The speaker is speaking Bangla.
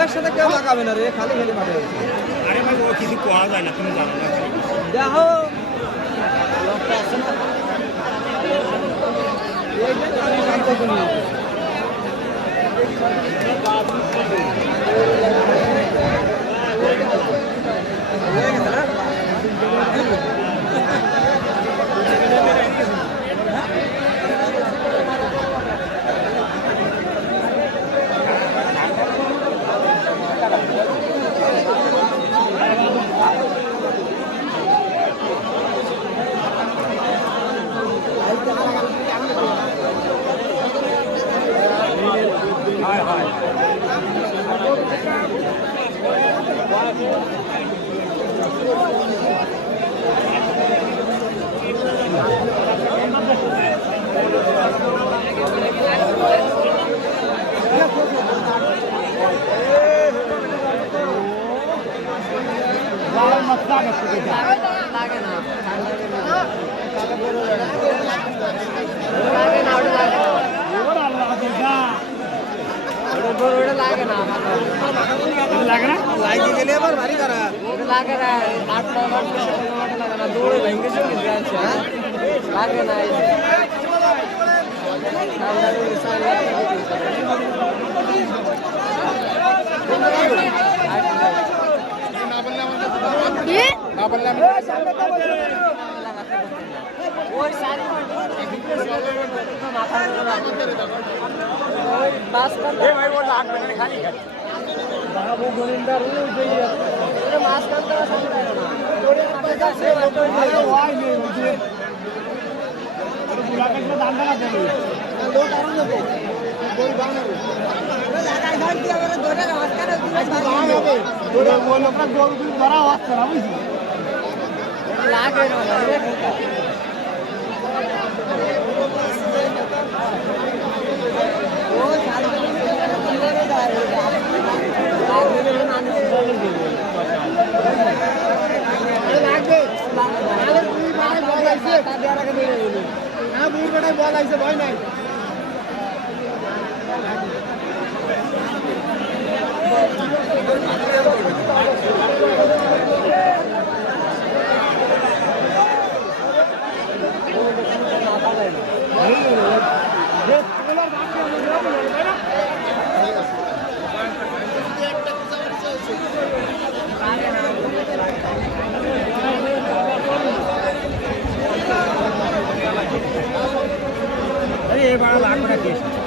এর সাথে কেউ লাগাবে না রে, খালি খালি মাঠে আছে। আরে ভাই ও কিছু কোয়া যায় না, তুমি জানো না। দেখো লোকটা আছে না, এইটা আমি শান্ত করে নিয়েছি। लागे गेले पर भारी करा लागे ना 8 लागे ना दौड़े भयंकर से लागे ना ना बोलले ওই সারি মাথা ওই বাস কর এ ভাই ও লাগবে না খালি খালি বাবু গোবিন্দর ওই যে এ মাছ কাটতে আসলে না ওরে পয়সা সে আরে ওই নেই বুঝে ওরে বুলাকে তো দাম না দেবে লো কারণ দেবে কই বানাবে লাগাই ধর দিয়ে আমারে ধরে মাছ কাটে দিলে হবে ওরে ওই লোকরা গোল গোল ধরা হচ্ছে না বুঝি লাগে না রে বল আইছে ভয় নাই अरे ये बड़ा लाख बड़ा केस